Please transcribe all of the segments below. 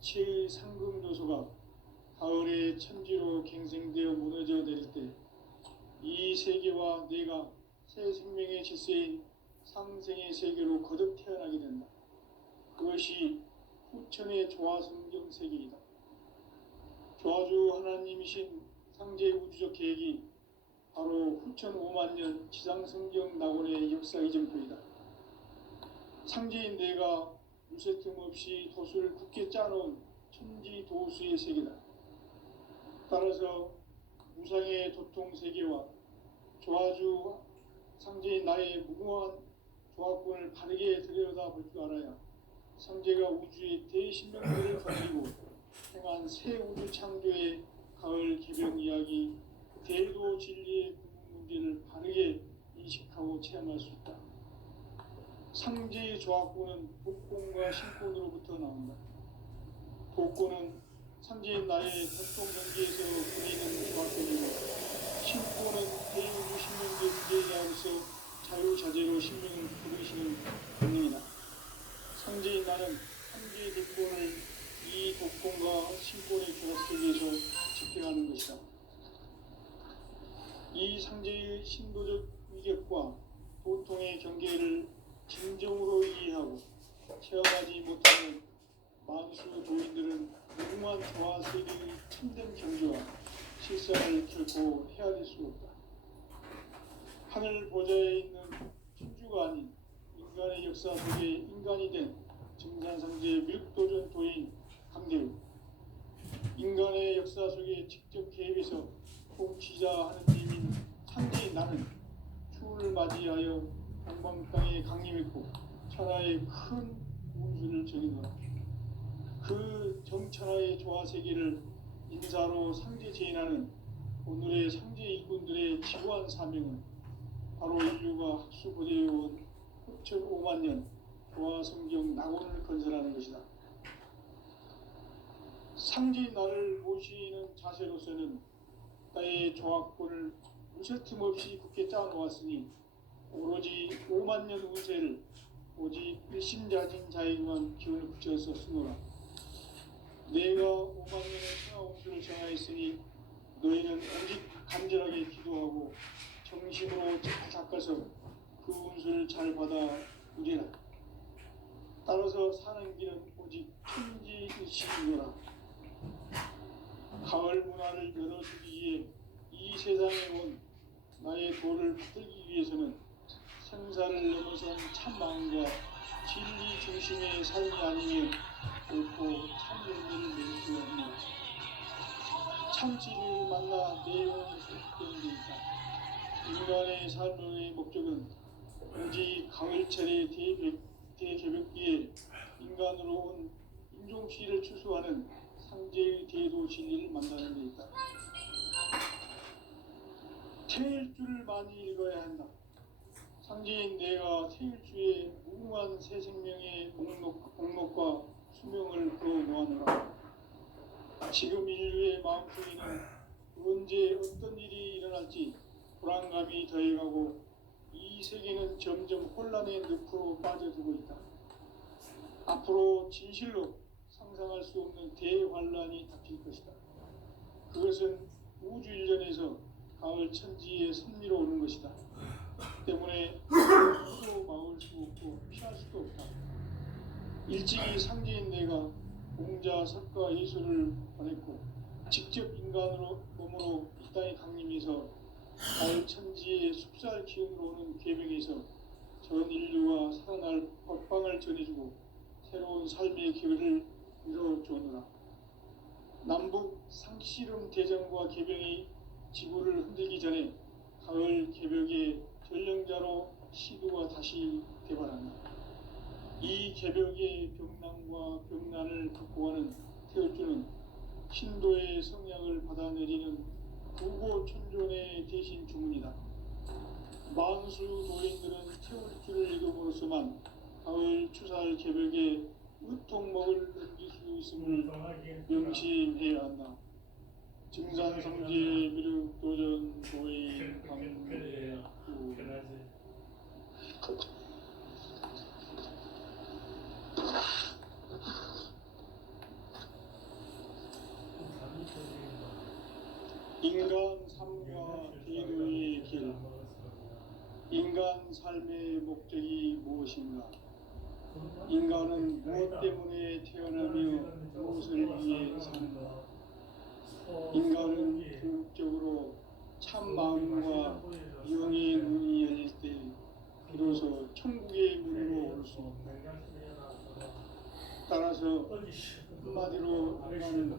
최상금도소가 가을의 천지로 갱생되어 무너져 내릴 때 이 세계와 내가 새 생명의 질서인 상생의 세계로 거듭 태어나게 된다. 그것이 후천의 조화성경 세계이다. 조화주 하나님이신 상제 우주적 계획이 바로 후천 5만년 지상성경 낙원의 역사 이정표이다. 상제인 내가 무쇠 틈 없이 도수를 굳게 짜놓은 천지 도수의 세계다. 따라서 무상의 도통 세계와 조화주 상제인 나의 무궁한 조화권을 바르게 들여다볼 줄 알아야 상제가 우주의 대신명들을 건드리고 행한 새 우주 창조의 가을 개벽 이야기, 대도 진리의 구분 문제를 바르게 인식하고 체험할 수 있다. 상제의 조화권은 복권과 신권으로부터 나온다. 복권은 상제인 나의 도통 경계에서 그리는 조화권이고, 신권은 대우주 신명계 부재자로서 자유자재로 신명을 부르시는 본능이다. 상제인 나는 상제의 대권을 이 독권과 신권의 조합 속에서 집행하는 것이다. 이 상제의 신도적 위격과 도통의 경계를 진정으로 이해하고 체험하지 못하는 만수 도인들은 무궁한 조화 세계의 참된 경지와 실상을 결코 헤아릴 수 없다. 하늘 보좌에 있는 천주가 아닌 인간의 역사 속에 인간이 된 증산상제 밀도전 도인 강대우, 인간의 역사 속에 직접 개입해서 통치자 하느님인 상제인 나는 추후를 맞이하여 동방땅에 강림했고 천하의 큰 운수를 정의노라. 그 정천하의 조화세계를 인사로 상제 제인하는 오늘의 상제 일꾼들의 지구한 사명은 바로 인류가 학수고대해온 후천 5만년 조화성경 낙원을 건설하는 것이다. 상제인 나를 모시는 자세로서는 나의 조화권을 무쇠틈 없이 굳게 짜놓았으니 오로지 5만년 운세를 오직 일심자진 자에게만 기운을 붙여서 쓰노라. 내가 5만년의 천하 운수를 정하였으니 너희는 오직 간절하게 기도하고 정심으로 닦아서 그 운수를 잘 받아 누리라. 따라서 사는 길은 오직 천지일시이노라. 가을 문화를 열어주기 위해 이 세상에 온 나의 도를 받들기 위해서는 생사를 넘어선 참 마음과 진리 중심의 삶이 아니면 결코 참 열매를 맺을 수 없는 참 진리를 만나 내 영혼을 소식되는 데 있다. 인간의 삶의 목적은 오직 가을철의 대개벽기에 인간으로 온 인종시를 추수하는 상제의 대도 진리를 만나는 데 있다. 태일주를 많이 읽어야 한다. 상제인 내가 태일주의 무궁한 새 생명의 목록과 수명을 그어 놓아노라. 지금 인류의 마음속에는 언제 어떤 일이 일어날지 불안감이 더해가고 이 세계는 점점 혼란의 늪으로 빠져들고 있다. 앞으로 진실로 상상할 수 없는 대환란이 닥칠 것이다. 그것은 우주 일전에서 가을 천지의 섭리로 오는 것이다. 때문에 누구도 막을 수 없고 피할 수도 없다. 일찍이 상제인 내가 공자, 석가, 예수를 보냈고 직접 인간으로 몸으로 이 땅에 강림해서 가을 천지의 숲살 기운으로 오는 계명에서 전 인류와 살아날 법방을 전해주고 새로운 삶의 기회를 이뤄주느라. 남북 상씨름 대전과 개병이 지구를 흔들기 전에 가을 개벽의 전령자로 시두가 다시 개발한다. 이 개벽의 병난과 병난을 극복하는 태울주는 신도의 성향을 받아내리는 구고천존의 대신 주문이다. 만수 도인들은 태울주를 읽음으로써만 가을 추살 개벽에 으통먹을 넘길 수 있음을 명심해야 한다. 증산성제 미륵도전 도인 강구 인간 삶과 기도의 길. 인간 삶의 목적이 무엇인가? 인간은 무엇 때문에 태어나며 무엇을 위해 사는가? 인간은 궁극적으로 참 마음과 영의 눈이 열릴 때 비로소 천국의 문으로 올 수 있다. 따라서 한마디로 인간은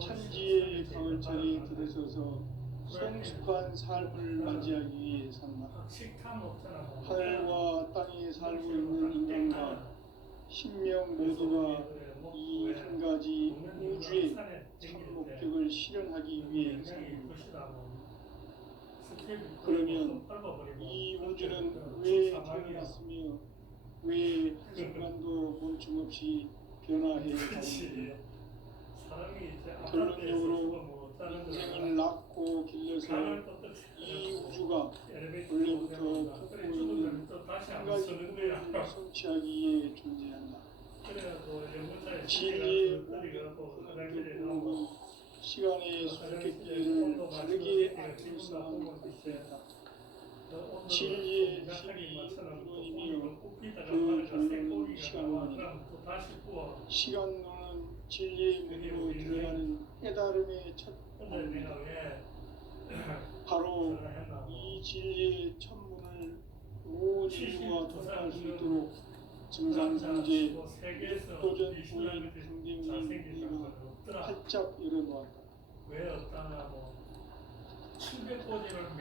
천지의 가을철에 들어서서 성숙한 삶을 맞이하기 위해 산다. 하늘과 땅에 살고 있는 인간과 신명 모두가 이 한 가지 우주의 참 목적을 실현하기 위해 산다. 그러면 이 우주는 왜 태어났으며 왜 한순간도 멈춤 없이 변화해 가는가? 결론적으로 인생을 낳고 길러서 이 우주가 원래부터 품고 있는 한 가지 꿈을 성취하기 위해 존재한다. 진리의 모든 꿈은 시간의 수수께끼를 다르게 알뜰성한 것이다. 진리의 진리론이며 그 결론은 시간론이다. 시간론은 진리의 문으로 들어가는 깨달음의 첫 문입니다. 바로 이 진리의 첫 문을 온 인류가 통할 수 있도록 증산상제 도전 부인 강대훈님이 활짝 열어놓았다.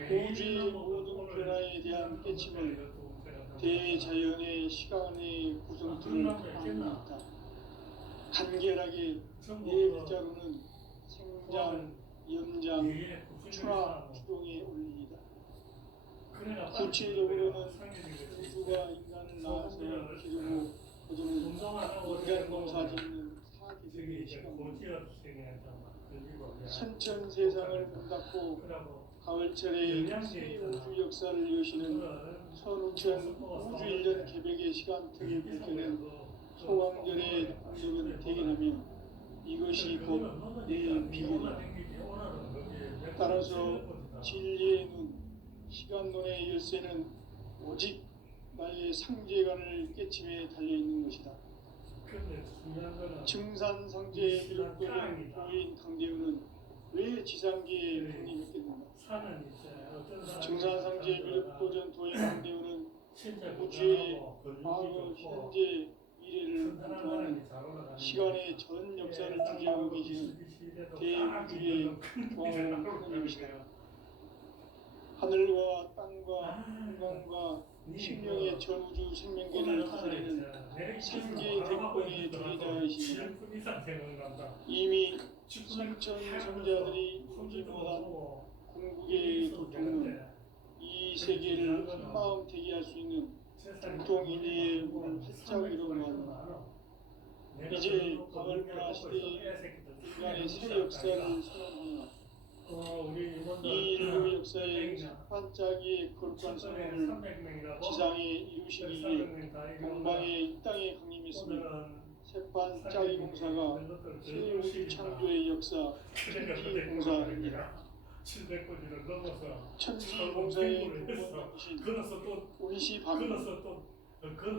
우주의 모든 변화에 대한 깨침은 대자연의 시간의 구성틀을 안고 있다. 간결하게 네 글자로는 생장, 연장, 추나 추동의 원리이다. 구체적으로는 우주가 인간을 낳아서 기르고 거두는 인간 농사 짓는 사계절의 시간입니다. 선천 세상을 문닫고 가을철에 새 우주 역사를 여시는 선우천 우주 1년 개백의 시간틀을 펼쳐낸 소강절의 공덕은 대견하며 이것이 곧 내 비결이다. 따라서 진리의 눈, 시간론의 열쇠는 오직 나의 상제관을 깨침에 달려있는 것이다. 증산상제의 미륵도전 도인 강대훈은 왜 지상계에 독립했겠는가? 증산상제의 미륵도전 도인 강대훈은 우주의 과거, 현재, 미래를 관통하는 시간의 전 역사를 주재하고 계시는 대우주의 조화로운 하나님이시다. 하늘과 땅과 인간과 신명의 전우주 생명계를 다스리는 생계 대권의 주인자이십니다. 이미 성천 성자들이 이루지 못한 궁극의 도통은 이 세계를 한마음 대기할 수 있는 공통인류의 문을 활짝 열어놓았다. 이제 가을문화 시대의 인간의 새 역사를 선언하노라. 이 인류 역사의 반짝이의 거룩한 선언을 지상에 이루시기 위해 동방의 이 땅에 강림했으며 새반짝이 공사가 새 우주 창조의 역사 천지공사입니다. 천지공사의 근본이신 운시반문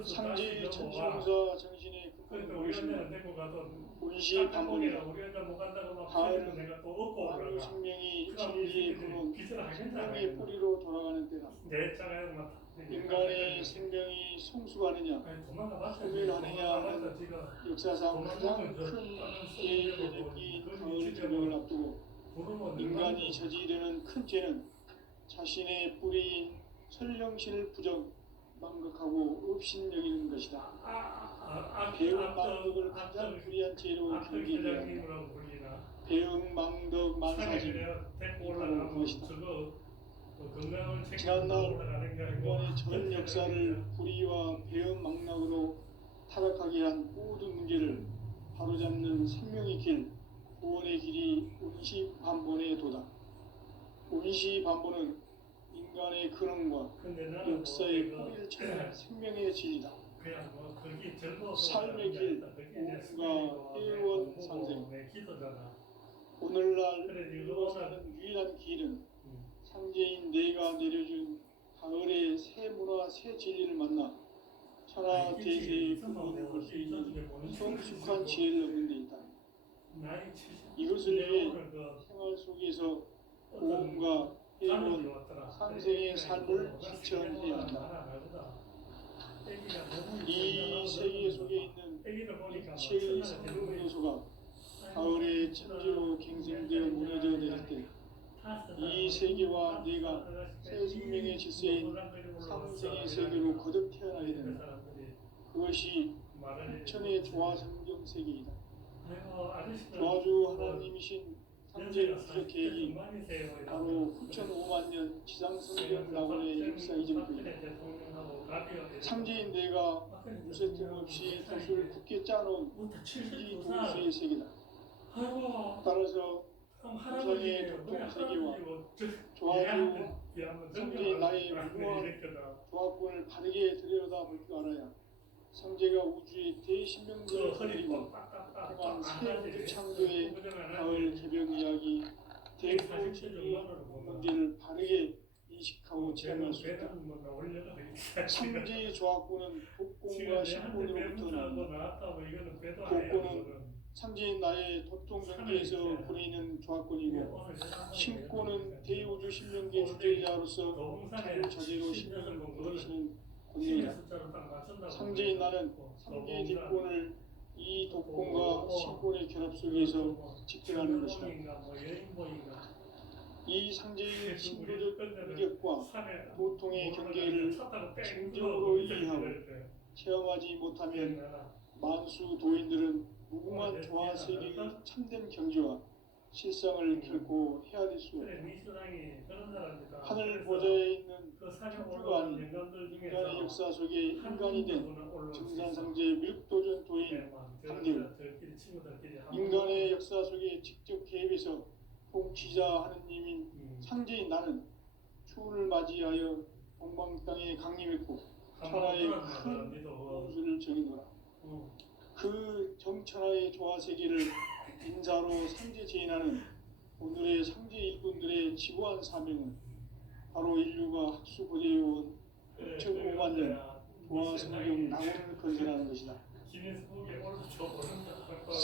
상제의 천지공사 정신의 근본을 모르십니다. 운시반문이다. 가을은 만유 생명이 진리의 근원, 생명의 뿌리로 돌아가는 때다. 인간의 생명이 성숙하느냐, 소멸하느냐 하는 역사상 가장 큰 예외적인 가을 저녁을 앞두고 인간이 저지르는 큰 죄는 자신의 뿌리인 설령신을 부정, 망극하고 업신여기는 것이다. 배운 망덕을 가장 불의한 죄로 경계해야 한다. 배운 망덕 만사진, 이 바로 그것이다. 지난날 인간의 전 역사를 불의와 배은 망락으로 타락하게 한 모든 문제를 바로잡는 생명의 길, 구원의 길이 운시반본에 도다. 운시반본은 인간의 근원과 역사의 뿌리를 찾는 생명의 진리다. 삶의 길, 온과 회원 상생. 오늘날 그래, 인류가 사는 유일한 길은 상제인 내가 내려준 가을의 새 문화 새 진리를 만나 천하 대세의 근본을 볼 수 있는 성숙한 지혜를 얻는 데 있다. 이것을 위해 생활 속에서 고음과 해본 상생의 삶을 실천해야 한다. 이 세계 속에 있는 일체의 생명 요소가 가을에 천지로 갱생되어 무너져 내릴 때 이 세계와 내가 새 생명의 질서인 상생의 세계로 거듭 태어나게 된다. 그것이 천의 조화 성경 세계이다. 조화주 하나님이신 상제 우주적 계획이 바로 9,500만 년 지상 성경 낙원의 역사 이전부이다. 상제인 내가 무쇠 틈 없이 돛을 굳게 짜놓은 천지 동수의 세계다. 따라서 우상의 독동 세계와 조화주 상제인 나의 무모한 조합권을 바르게 들여다볼 줄 알아야 상제가 우주의 대신명들을 그리고 행한 새 우주 창조의 가을 개벽 이야기 대포 진리 문제를 바르게 인식하고 체험할 수 있다. 상제의 조합권은 복권과 신권으로부터 나온다. 복권은 상제인 나의 도통 경계에서 보내는 조합권이고 신권은 대우주 신명계 주제자로서 자유자재로 신명을 보내시는 권력이다. 상제인 나는 상제의 뒷권을 이 독권과 신권의 결합 속에서 집행하는 것이다. 이 상제의 신도적 위력과 도통의 경계를 진정으로 이해하고 체험하지 못하면 만수 도인들은 무궁한 조화 세계의 참된 경지와 실상을 결코 헤아릴 수 없다. 하늘 보좌에 있는 천주가 아닌 인간의 역사 속에 인간이 된 증산상제의 밀도전 도인 강대우, 인간의 역사 속에 직접 개입해서 통치자 하느님인 상제인 나는 추운을 맞이하여 동방 땅에 강림했고 천하의 큰 공수를 정해놓으라. 그 정천하의 조화 세계를 인자로 상제 제인하는 오늘의 상제 일꾼들의 지고한 사명은 바로 인류가 학수 보존해온 6,500만 년 조화 성경 낙원을 건설하는 것이다.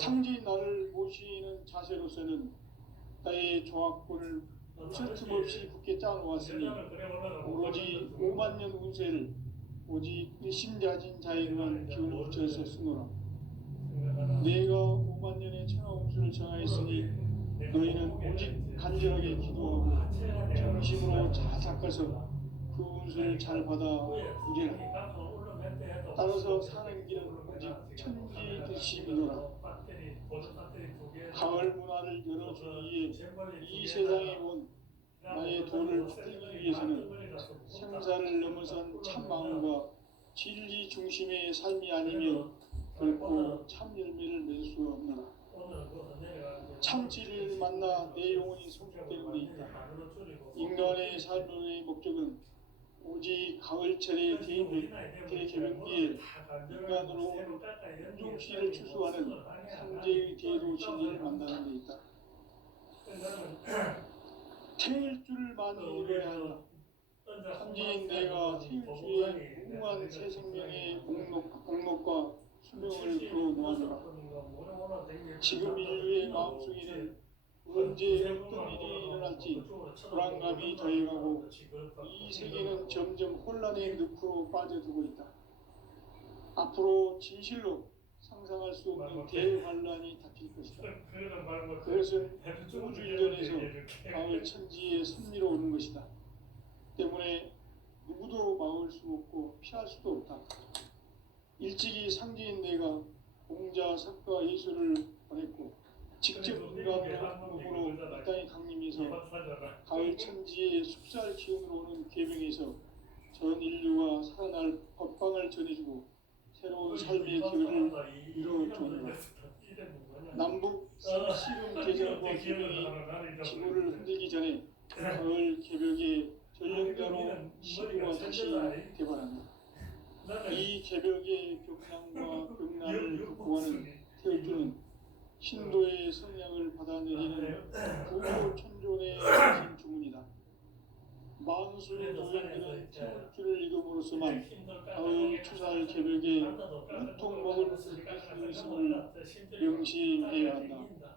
상제인 나를 모시는 자세로서는 나의 조합권을 무슨 틈 없이 굳게 짜놓았으니 오로지 5만 년 운세를 오직 일심자진 자에게만 기운을 붙여서 쓰노라. 내가 5만 년의 천하 운수를 정하였으니 너희는 오직 간절하게 기도하고 정심으로 잘 닦아서 그 운수를 잘 받아 누리라. 따라서 사는 길은 오직 천지 드심이노라. 가을 문화를 열어주기 위해 이 세상에 온 나의 도를 붙들기 위해서는 생사를 넘어선 참 마음과 진리 중심의 삶이 아니면 결코 참 열매를 맺을 수 없노라. 참 진리를 만나 내 영혼이 성숙되는 데 있다. 인간의 삶의 목적은 오직 가을철의 대개벽기에 인간으로 온 운종시를 추수하는 상제의 대도 진리를 만나는 데 있다. 태일 줄을 많이 이뤄야 한다. 상제인 내가 태일주의 무궁한 새 생명의 공록과 수명을 불어놓아노라. 지금 인류의 마음속에는 언제 어떤 일이 일어날지 불안감이 더해가고 이 세계는 점점 혼란의 늪으로 빠져들고 있다. 앞으로 진실로 상상할 수 없는 대환란이 닥칠 것이다. 그것은 우주 일전에서 가을 천지에 섭리로 오는 것이다. 때문에 누구도 막을 수 없고 피할 수도 없다. 일찍이 상제인 내가 공자, 석가, 예수를 보냈고 직접 인간 몸으로 이 땅에 강림해서 가을 천지의 숲살 기운으로 오는 계명에서 전 인류가 살아날 법방을 전해주고 새로운 삶의 기회를 이뤄주노라. 남북 씨름 대전과 기명이 지구를 흔들기 전에 가을 개벽의 전령자로 시구가 다시 개발한다. 이 개벽의 벽난과 벽난을 극복하는 태울주는 신도의 성량을 받아내리는 구조 천존의 하신 주문이다. 만수 도인들은 태울줄을 이름으로서만 다음 추살 개벽에 유통 먹을 수 있음을 명심해야 한다.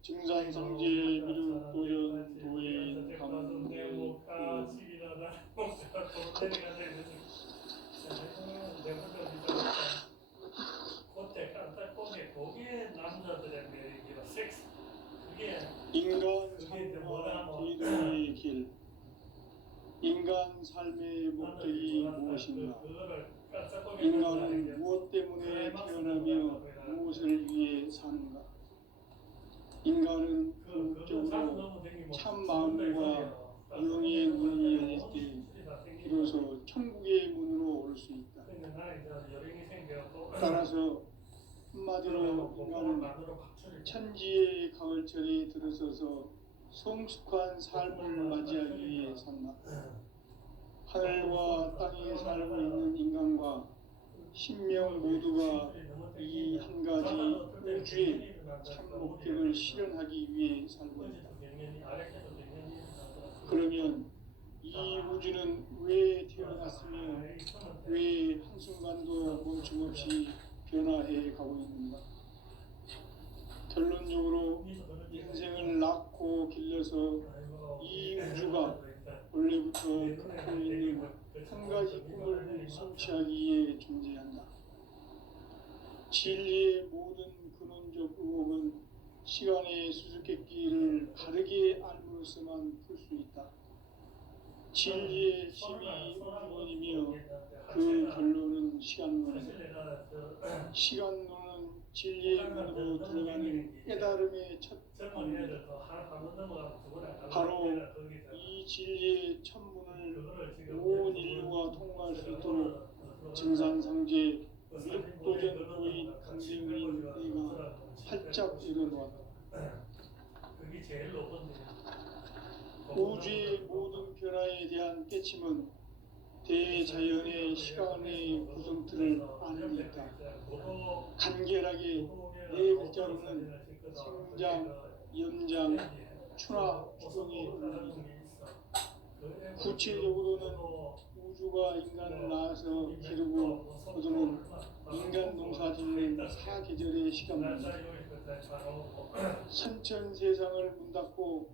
증산상제 미륵도전 도인 강대 인간 삶과 기도의 길. 인간 삶의 목적이 무엇인가? 인간은 무엇 때문에 태어나며 무엇을 위해 사는가? 인간은 궁극적으로 참 마음과 영의 문이 열릴 때 비로소 천국의 문으로 올 수 있다. 따라서 한마디로 인간은 천지의 가을철에 들어서서 성숙한 삶을 맞이하기 위해 산다. 하늘과 땅에 살고 있는 인간과 신명 모두가 이 한 가지 우주의 참 목적을 실현하기 위해 살고 있다. 그러면 이 우주는 왜 태어났으며 왜 한순간도 멈춤없이 변화해 가고 있는가? 결론적으로 인생을 낳고 길러서 이 우주가 원래부터 갖고 있는 한 가지 꿈을 성취하기 위해 존재한다. 진리의 모든 근원적 의혹은 시간의 수수께끼를 바르게 알므로서만 풀 수 있다. 진리의 힘이 우주론이며 그 결론은 시간론이다. 시간론은 진리의 문으로 들어가는 깨달음의 첫 문입니다. 바로 이 진리의 천문을 온 인류가 통과할 수 있도록 증산상제 미륵도전 도인 강대문인 내가 활짝 열어놓았다. 우주의 모든 변화에 대한 깨침은 대자연의 시간의 구성틀을 아는 데 있다. 간결하게 네 글자로는 생장, 연장, 추나, 추동의 의미이다. 구체적으로는 우주가 인간을 낳아서 기르고 거두는 인간 농사 짓는 사계절의 시간입니다. 선천 세상을 문닫고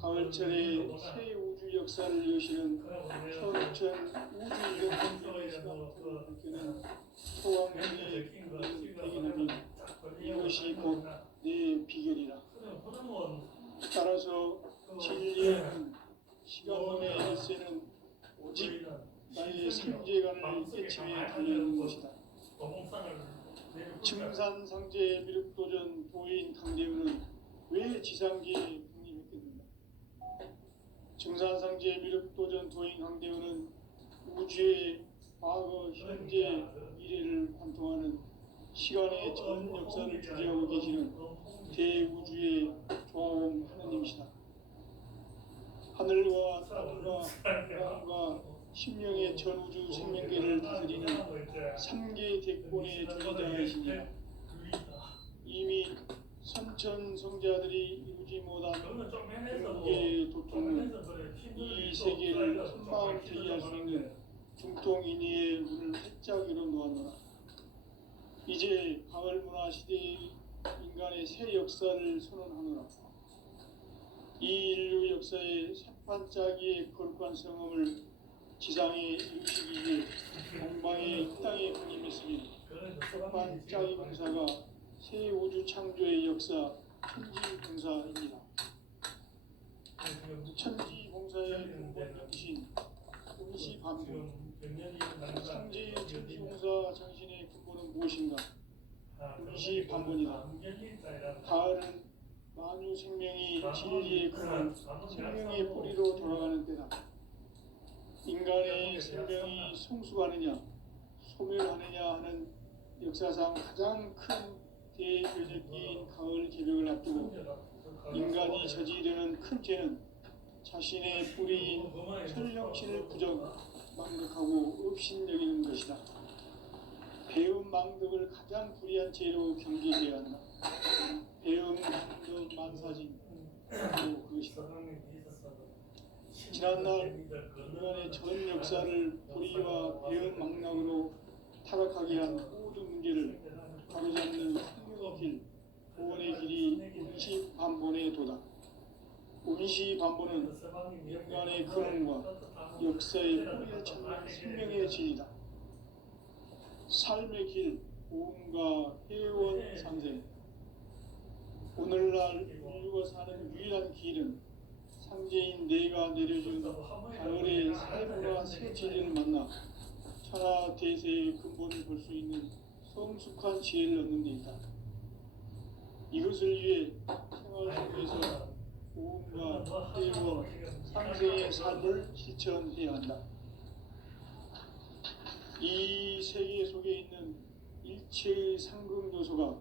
가을철에 새 우주 역사를 여시는 천천 우주 이동의 시간을 느끼는 소왕들이 대기하니 이것이 곧 내 비결이라. 따라서 진리는 시간론의 열쇠는 오직 나의 삼재간을 깨침에 달려있는 것이다. 증산상제 미륵도전 도인 강대문은 왜 지상계에 독립했겠는가? 증산상제 미륵도전 도인 강대문은 우주의 과거, 현재, 미래를 관통하는 시간의 전 역사를 주재하고 계시는 대우주의 조화원 하느님이시다. 하늘과 땅과 공과 심령의 전우주 생명계를 다스리는 3개 대권의 존재자이시니라. 이미 선천성자들이 이루지 못한 경계의 도통은 이 세계를 한마음 제기할 수 있는 중통인의의 문을 활짝 열어놓았노라. 이제 가을문화 시대의 인간의 새 역사를 선언하노라. 이 인류 역사의 새반짝이의 거룩한 성험을 지상에 이루시기 위해 동방의 이 땅에 군림했으니 새반짝이 공사가 새 우주 창조의 역사 천지공사입니다. 천지공사의 근본이신 운시반부 상제의 천지공사 정신의 근본은 무엇인가? 운시반본이다. 가을은 만유 생명이 진리의 근원, 생명의 뿌리로 돌아가는 때다. 인간의 생명이 성숙하느냐, 소멸하느냐 하는 역사상 가장 큰 대변혁기인 가을 개벽을 앞두고 인간이 저지르는 큰 죄는 자신의 뿌리인 설령신을 부정, 망덕하고 업신여기는 것이다. 배운 망덕을 가장 불의한 죄로 경계해야 한다. 배음 더 만사진 바로 그것이다. 지난날 인간의 전 역사를 불의와 배음 망락으로 타락하게 한 모든 문제를 바로잡는 생명의 길, 구원의 길이 운시반본에 도다. 운시반본은 인간의 근원과 역사의 뿌리를 찾는 생명의 진리다. 삶의 길, 보험과 회원 상생. 오늘날 인류가 사는 유일한 길은 상제인 내가 내려준 가을의 새로나 새 진리를 만나 천하 대세의 근본을 볼 수 있는 성숙한 지혜를 얻는 데 있다. 이것을 위해 생활 속에서 보험과 회원 상생의 삶을 실천해야 한다. 이 세계 속에 있는 일체의 상금 요소가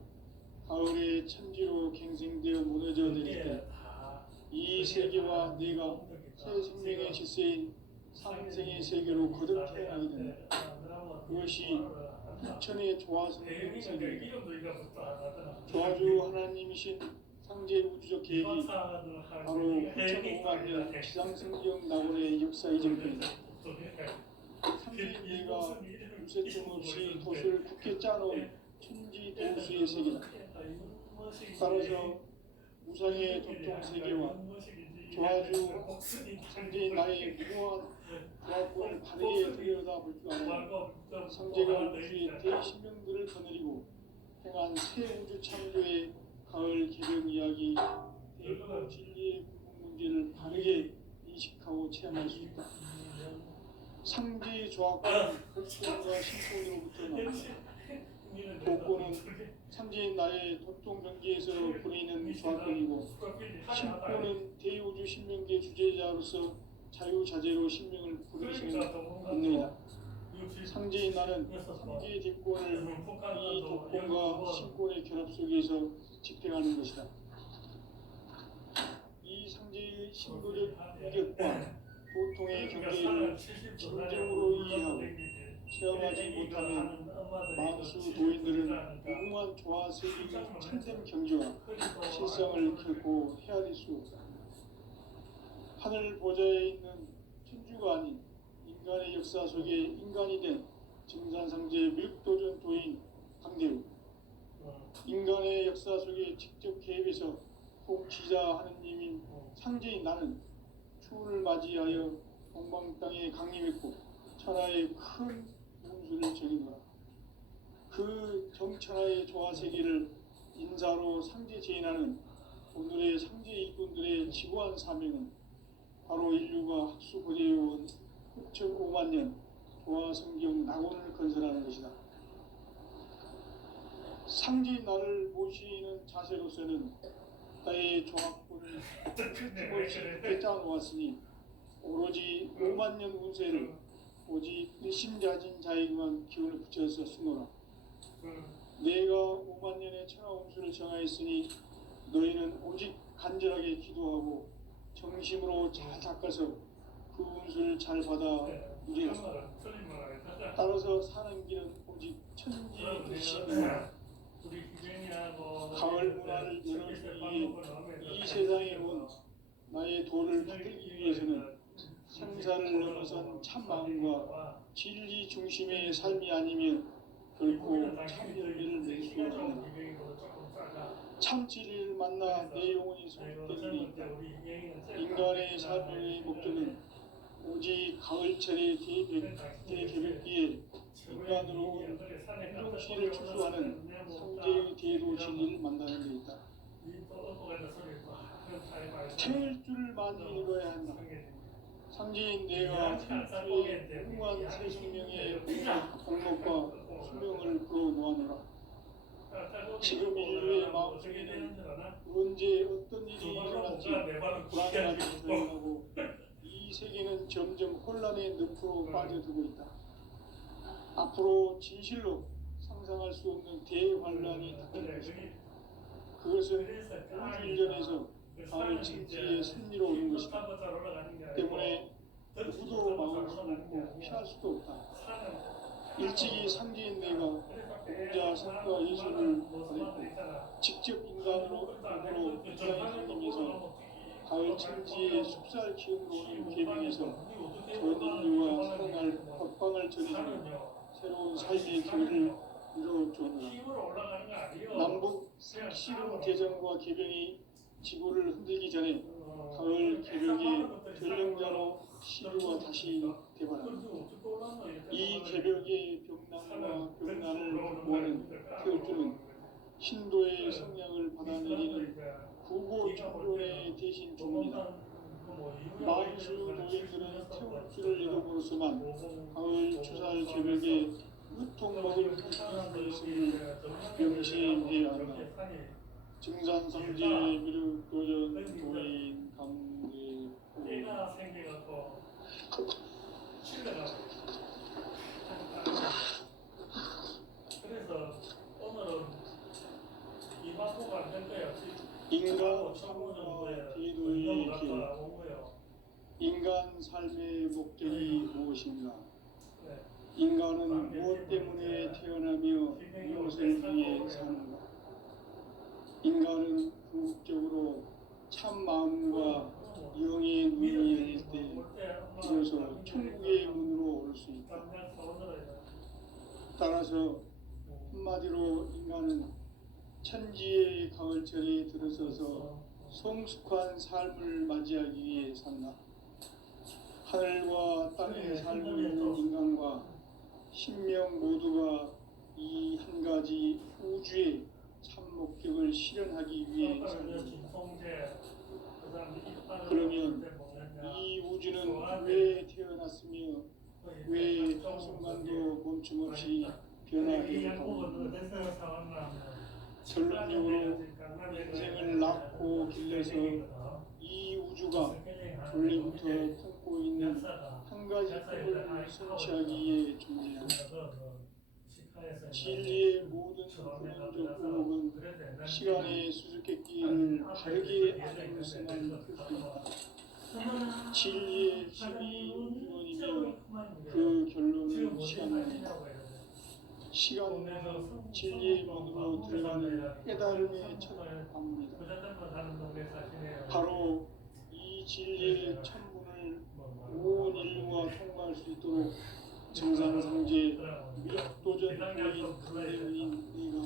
가을의 천지로 갱생되어 무너져 내릴 때 이 세계와 내가 새 생명의 질서인 상생의 세계로 거듭 태어나게 된다. 그것이 부천의 조화성경 세계입니다. 조화주 하나님이신 상제 우주적 계획이 바로 9,500만 년 지상성경 낙원의 역사 이전입니다. 상제인 내가 무쇠점 없이 돛을 굳게 짜놓은 천지 도수의 세계다. 따라서 무상의 도통 세계와 조화주 상제인 나의 무모한 조합권을 바르게 들여다볼 줄 알아야 상제가 우주의 대신명들을 거느리고 행한 새 우주 창조의 가을 개명 이야기 대거 진리의 궁극 문제를 바르게 인식하고 체험할 수 있다. 상제의 조합권은 복권과 신권으로부터 나온다. 복권은 상제인 나의 도통 경계에서 보내는 조합권이고 신권은 대우주 신명계 주제자로서 자유자재로 신명을 부르시는 본능이다. 상제인 나는 상제의 대권을 이 독권과 신권의 결합 속에서 집행하는 것이다. 이 상제의 신도적 위력과 도통의 경계를 진정으로 이해하고 체험하지 못하는 만수 도인들은 무궁한 조화 세계의 참된 경지와 실상을 결코 헤아릴 수 없다. 하늘 보좌에 있는 천주가 아닌 인간의 역사 속에 인간이 된 증산상제 밀도전 도인 강대우, 인간의 역사 속에 직접 개입해서 통치자 하느님인 상제인 나는 추운을 맞이하여 동방 땅에 강림했고 천하의 큰 운수를 정의노라. 그 정천하의 조화 세계를 인사로 상제 제인하는 오늘의 상제 일꾼들의 지고한 사명은 바로 인류가 학수고대해온 6,500만 년 조화 성경 낙원을 건설하는 것이다. 상제인 나를 모시는 자세로서는 나의 조합권을 틈없이 꿰짜 놓았으니 오로지 5만 년 운세를 오직 일심자진 자에게만 기운을 붙여서 쓰노라. 내가 5만 년의 천하 운수를 정하였으니 너희는 오직 간절하게 기도하고 정심으로 잘 닦아서 그 운수를 잘 받아 누리라. 따라서 사는 길은 오직 천지 대신이라. 가을 문화를 열어주기 위해 이 세상에 온 나의 도를 받들기 위해서는 생사를 넘어선 참 마음과 진리 중심의 삶이 아니면 결코 참 열매를 낼 수 없습니다. 참 진리를 만나 내 영혼이 소속되는 데 있다. 인간의 삶의 목적은 오직 가을철의 대개벽기에 인간으로 온 운동시를 추수하는 상제의 대도 진리를 만나는 데 있다. 태일 줄을 많이 읽어야 한다. 상제인 내가 일주의 무궁한 새 생명의 공목과 수명을 불어놓아노라. 지금 인류의 마음속에는 언제 어떤 일이 일어날지 불안감이 들어가고 이 세계는 점점 혼란의 늪으로 빠져들고 있다. 앞으로 진실로 상상할 수 없는 대환란이 닥칠 것이다. 그것은 우주인전에서 가을 천지의 승리로 오는 것이다. 때문에 누구도 막을 수 없고 피할 수도 없다. 일찍이 상제인내가 공자 성과 예술을 가르치고 직접 인간으로 고향에 다니면서 가을 천지에 숲살 기운으로 오는 계명에서 전 인류와 살아날 법방을 전해주는 새로운 삶의 길을 이루어주느라 남북 상시름 대전과 계병이 지구를 흔들기 전에 가을 개벽의 전령자로 시류가 다시 되바랍니다. 이 개벽의 병난과 병난을 극복하는 태울주는 신도의 성량을 받아내리는 구고 청존의 대신 중입니다. 만수 노인들은 태울주를 이름으로서만 가을 추살 개벽의 으통먹을 것임을 명심해야 한다. 증산성제 미륵도전 도인 감리 애가 생겨갖고 실려가고 그래서 오늘은 이마포가 안 될 거야. 인간 삶과 기도의 길 인간 삶의 목적이 무엇인가? 인간은 무엇 때문에 태어나며 무엇을 위해 사는가? 인간은 궁극적으로 참 마음과 영의 눈이 열릴 때 비로소 천국의 문으로 올 수 있다. 따라서 한마디로 인간은 천지의 가을철에 들어서서 성숙한 삶을 맞이하기 위해 산다. 하늘과 땅에 살고 있는 인간과 신명 모두가 이 한 가지 우주의 참 목적을 실현하기 위해 산다. 그러면 이 우주는 왜 태어났으며 왜 한순간도 멈춤없이 변화해왔는가? 결론적으로 인생을 낳고 길러서 이 우주가 원래부터 품고 있는 한 가지 꿈을 성취하기에 존재한다. 진리의 모든 근원적 의혹은 시간의 수수께끼를 바르게 알아보면서만 풀 수 있다. 진리의 힘이 근원이며 그 결론은 시간입니다. 시간은 진리의 문으로 들어가는 깨달음의 첫 방문이다. 바로 이 진리의 천문을 온 인류가 통과할 수 있도록 정상상제 미륵도전 도인 강대문인 네가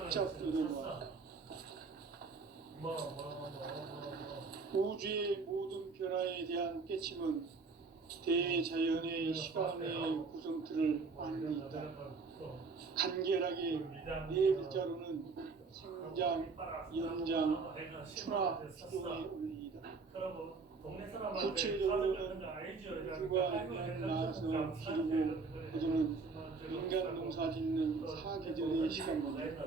활짝 들어봐. 우주의 모든 변화에 대한 깨침은 대자연의 시간의 구성틀을 안에 있다. 간결하게 네 글자로는 생장, 연장, 추나 추동의 원리이다. 구체적으로는 우주가 인간을 낳아서 기르고 거두는 인간 농사 짓는 사계절의 시간입니다.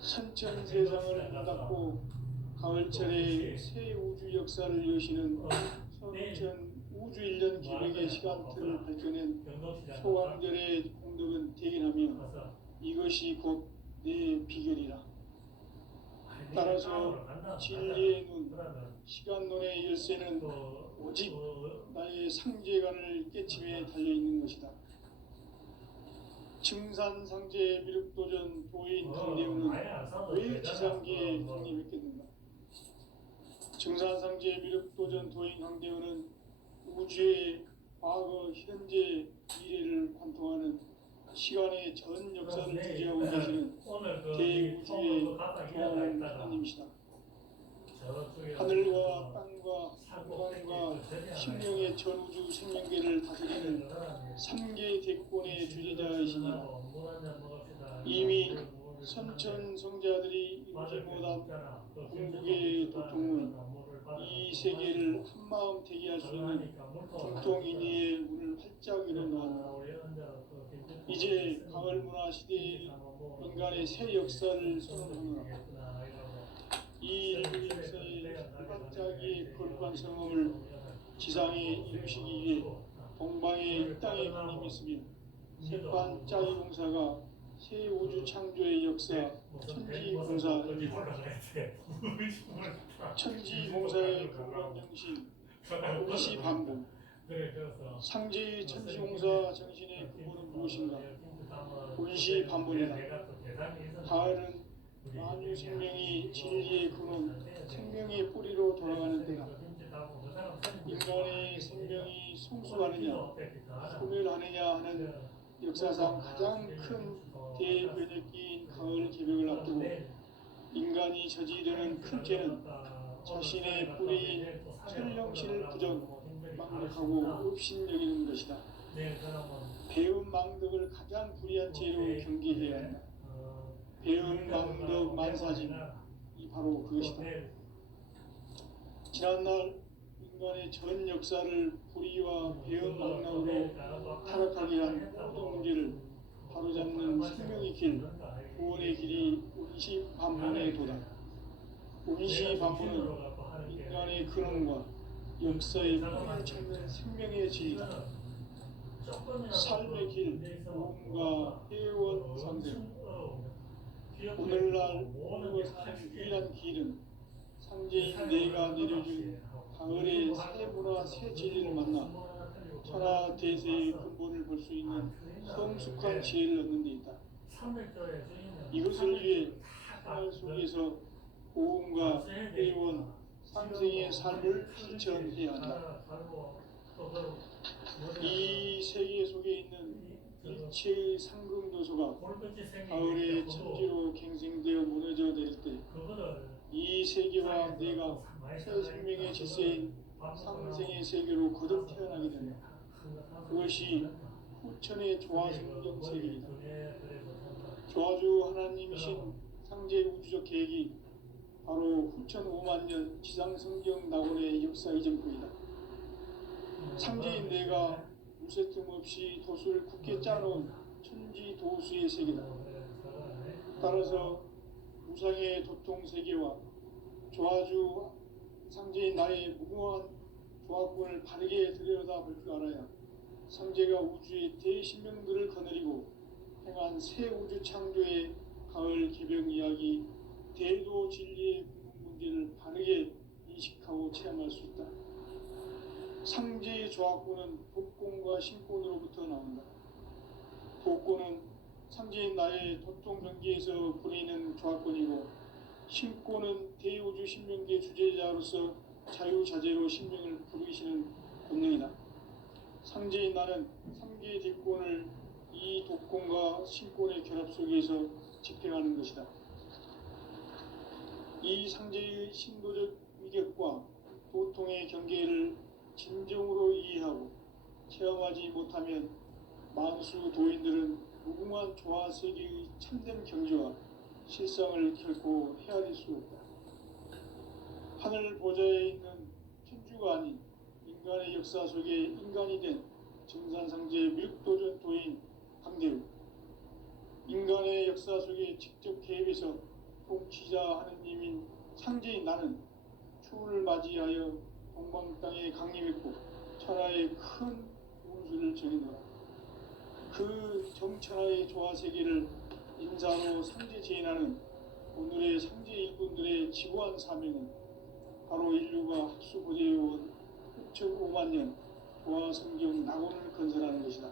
선천세상을 닫고 가을철에 새 우주 역사를 여시는 선천 우주일년 기백의 시간틀을 밝혀낸 소강절의 공덕은 대견하며 이것이 곧 내 비결이라. 따라서 진리의 눈, 시간론의 열쇠는 오직 나의 상제관을 깨침에 달려있는 것이다. 증산상제 미륵도전 도인 강대우는 왜 지상계에 성립했겠는가? 증산상제 미륵도전 도인 강대우는 우주의 과거, 현재, 미래를 관통하는 시간의 전 역사를 주재하고 계시는 대우주의 조화로운 하나님이시다. 하늘과 땅과 인간과 신명의 전우주 생명계를 다스리는 3개 대권의 주제자이시니라. 이미 선천성자들이 이루지 못한 궁극의 도통은 이 세계를 한마음 되게 할 수 있는 중통인의의 문을 활짝 열어놓았다. 이제 가을 문화 시대의 인간의 새 역사를 선언하노라. 이 인류 역사의 반짝이의 거룩한 성험을 지상에 이루시기 위해 동방의 땅에 하나님이 있으며 새반짝이 공사가 새 우주 창조의 역사 천지공사입니다. 천지공사의 근원 정신, 이시 반복, 그래 그래서 상제의 천지공사 정신의 근본은 무엇인가? 본시 반본이다. 가을은 만유 생명이 진리의 근원, 생명의 뿌리로 돌아가는 때다. 인간의 생명이 성숙하느냐, 소멸하느냐 하는 역사상 가장 큰 대변혁기인 가을 개벽을 앞두고 인간이 저지르는 큰 죄는 자신의 뿌리인 설령실을 부정, 망덕하고 업신여기는 것이다. 배움 망덕을 가장 불의한 죄로 경계해야 한다. 배움 망덕 만사진, 이 바로 그것이다. 지난날 인간의 전 역사를 불의와 배움 망락으로 타락하게 한 모든 문제를 바로잡는 생명의 길, 구원의 길이 운시 반본의 도다. 운시 반본은 인간의 근원과 역사의 뿌리를 찾는 생명의 진리다. 삶의 길, 모험과 회원 상생. 오늘날 우리가 사는 유일한 길은 상제인 내가 내려준 가을의 새 문화 새 진리를 만나 천하 대세의 근본을 볼 수 있는 성숙한 지혜를 얻는 데 있다. 이것을 위해 생활 속에서 모험과 회원 상생의 삶을 실천해야 한다. 이 세계 속에 있는 일체의 상금도서가 가을의 천지로 갱생되어 무너져 내릴 때 이 세계와 내가 새 생명의 질서인 상생의 세계로 거듭 태어나게 된다. 그것이 후천의 조화성경 세계이다. 조화주 하나님이신 상제 우주적 계획이 바로 후천 5만 년 지상성경 낙원의 역사 이전부이다. 상제인 내가 무쇠틈 없이 도수를 굳게 짜놓은 천지 도수의 세계다. 따라서 무상의 도통 세계와 조화주 상제인 나의 무궁한 조합권을 바르게 들여다볼 줄 알아야 상제가 우주의 대신명들을 거느리고 행한 새 우주 창조의 가을 개벽 이야기 대도 진리의 문제를 바르게 인식하고 체험할 수 있다. 상제의 조합권은 복권과 신권으로부터 나온다. 복권은 상제인 나의 도통 경계에서 부리는 조합권이고, 신권은 대우주 신명계 주제자로서 자유자재로 신명을 부르시는 권능이다. 상제인 나는 상계의 대권을 이 독권과 신권의 결합 속에서 집행하는 것이다. 이 상제의 신도적 위격과 도통의 경계를 진정으로 이해하고 체험하지 못하면 만수 도인들은 무궁한 조화세계의 참된 경지와 실상을 결코 헤아릴 수 없다. 하늘 보좌에 있는 천주가 아닌 인간의 역사 속에 인간이 된 증산상제 밀도전 도인 강대우, 인간의 역사 속에 직접 개입해서 통치자 하느님인 상제인 나는 추를 맞이하여 동방 땅에 강림했고 천하의 큰 운수를 정해놓아 그 정천하의 조화세계를 인사로 상제 제인하는 오늘의 상제 일꾼들의 지고한 사명은 바로 인류가 학수고대해온 6,5만 년 조화성경 낙원을 건설하는 것이다.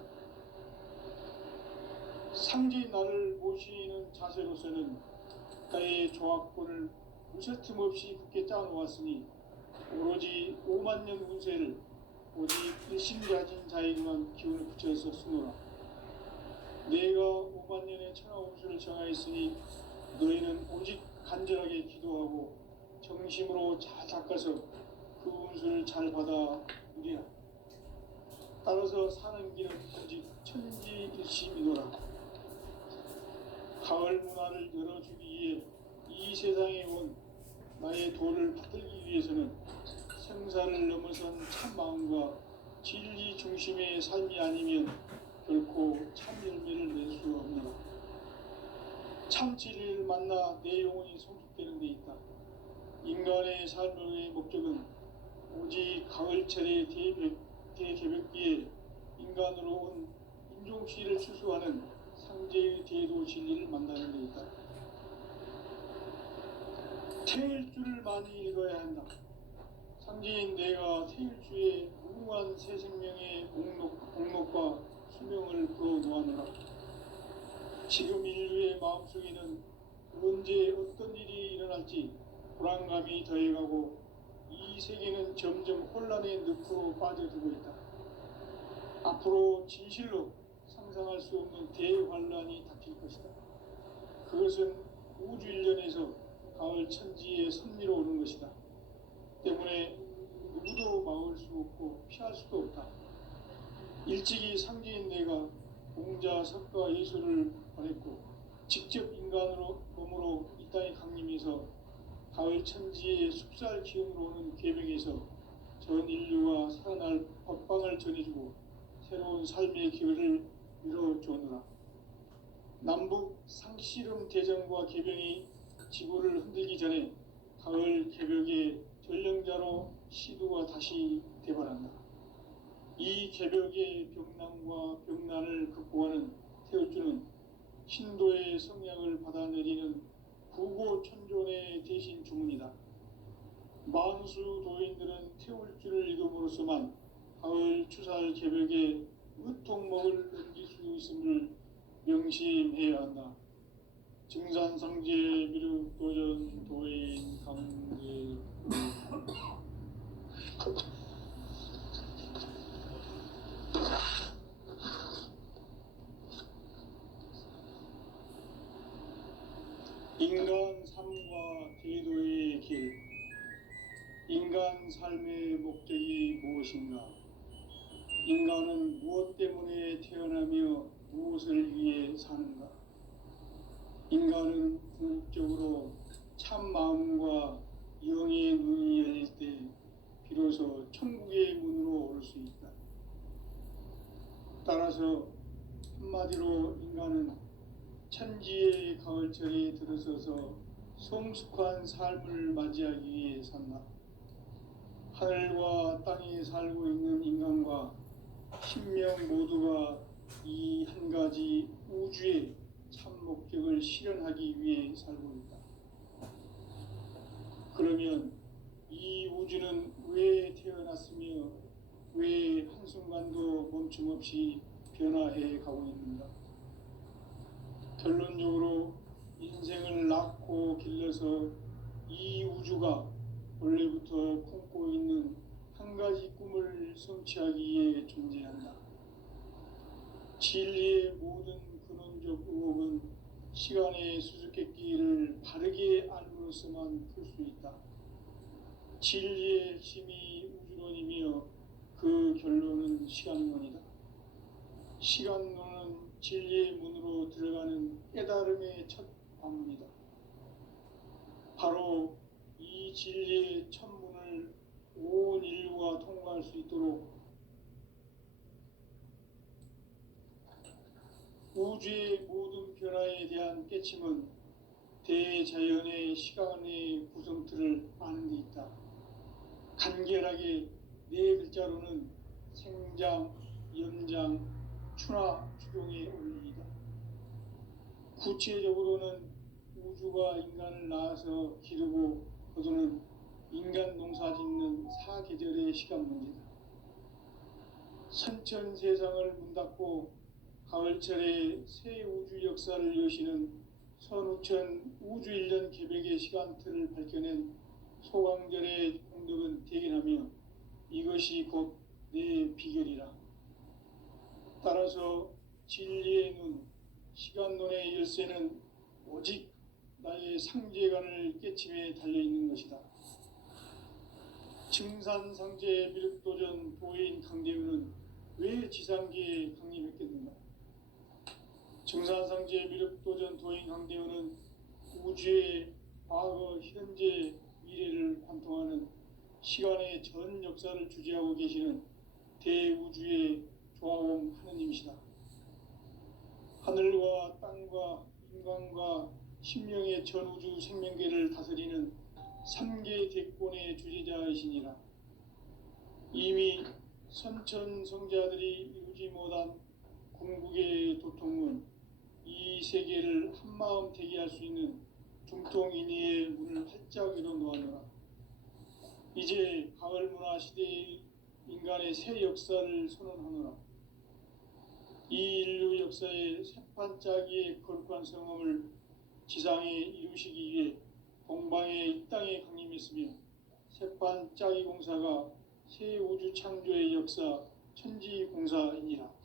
상제인 나를 모시는 자세로서는 나의 조합권을 무쇠틈 없이 굳게 짜놓았으니 오로지 5만 년 운세를 오직 일심가진 자에게만 기운을 붙여서 쓰노라. 내가 5만 년의 천하 운수를 정하였으니 너희는 오직 간절하게 기도하고 정심으로 잘 닦아서 그 운수를 잘 받아 누리라. 따라서 사는 길은 오직 천지일심이노라. 가을 문화를 열어주기 위해 이 세상에 온 나의 도를 받들기 위해서는 생사를 넘어선 참 마음과 진리 중심의 삶이 아니면 결코 참 열매를 낼 수 없노라. 참 진리를 만나 내 영혼이 성숙되는 데 있다. 인간의 삶의 목적은 오직 가을철의 대개벽기에 인간으로 온 인종시를 추수하는 상제의 대도 진리를 만나는 데 있다. 태일 줄을 많이 읽어야 한다. 상제인 내가 태일주의 무궁한 새 생명의 공록과 수명을 불어놓아노라. 지금 인류의 마음속에는 언제 어떤 일이 일어날지 불안감이 더해가고 이 세계는 점점 혼란의 늪으로 빠져들고 있다. 앞으로 진실로 상상할 수 없는 대환란이 닥칠 것이다. 그것은 우주 일련에서 가을 천지의 섭리로 오는 것이다. 때문에 누구도 막을 수 없고 피할 수도 없다. 일찍이 상제인 내가 공자, 석가, 예수를 보냈고 직접 인간으로 몸으로 이 땅에 강림해서 가을 천지의 숙살 기운으로 오는 계명에서 전 인류가 살아날 법방을 전해주고 새로운 삶의 기회를 밀어주느라. 남북 상씨름 대전과 계병이 지구를 흔들기 전에 가을 개벽의 전령자로 시두가 다시 대발한다. 이 개벽의 병난과 병난을 극복하는 태울주는 신도의 성량을 받아내리는 구고천존의 대신 주문이다. 만수 도인들은 태울주를 읽음으로써만 가을 추살 개벽의 의통목을 넘길 수 있음을 명심해야 한다. 증산상제 미륵도전 도인 강대 인간 삶과 제도의 길. 인간 삶의 목적이 무엇인가? 인간은 무엇 때문에 태어나며 무엇을 위해 사는가? 인간은 궁극적으로 참 마음과 영의 눈이 열릴 때 비로소 천국의 문으로 올 수 있다. 따라서 한마디로 인간은 천지의 가을철에 들어서서 성숙한 삶을 맞이하기 위해 산다. 하늘과 땅에 살고 있는 인간과 신명 모두가 이 한 가지 우주의 참 목적을 실현하기 위해 살고 있다. 그러면 이 우주는 왜 태어났으며 왜 한순간도 멈춤 없이 변화해 가고 있는가? 결론적으로 인생을 낳고 길러서 이 우주가 원래부터 품고 있는 한 가지 꿈을 성취하기 위해 존재한다. 진리의 모든 근원적 의혹은 시간의 수수께끼를 바르게 알므로써만 풀 수 있다. 진리의 핵심이 우주론이며 그 결론은 시간론이다. 시간론은 진리의 문으로 들어가는 깨달음의 첫 관문이다. 바로 이 진리의 첫 문을 온 인류가 통과할 수 있도록 우주의 모든 변화에 대한 깨침은 대자연의 시간의 구성틀을 아는 데 있다. 간결하게 네 글자로는 생장, 연장, 추나 추동의 원리이다. 구체적으로는 우주가 인간을 낳아서 기르고 거두는 인간 농사 짓는 사계절의 시간 문제다. 선천 세상을 문 닫고 가을철에 새 우주 역사를 여시는 선우천 우주일년 개벽의 시간틀을 밝혀낸 소강절의 공덕은 대견하며 이것이 곧 내 비결이라. 따라서 진리의 눈, 시간론의 열쇠는 오직 나의 상제관을 깨침에 달려있는 것이다. 증산상제 미륵도전 도인 강대우는 왜 지상계에 강림했겠는가? 증산상제 미륵도전 도인 강대우는 우주의 과거, 현재, 미래를 관통하는 시간의 전 역사를 주재하고 계시는 대우주의 조화원 하느님이시다. 하늘과 땅과 인간과 신명의 전우주 생명계를 다스리는 3계 대권의 주재자이시니라. 이미 선천성자들이 이루지 못한 궁극의 도통은 이 세계를 한마음 대기할 수 있는 중통인의의 문을 활짝 열어 놓았노라. 이제 가을 문화 시대의 인간의 새 역사를 선언하노라. 이 인류 역사의 새판짜기의 거룩한 성험을 지상에 이루시기 위해 동방의 이 땅에 강림했으며 새판짜기 공사가 새 우주 창조의 역사 천지공사이니라.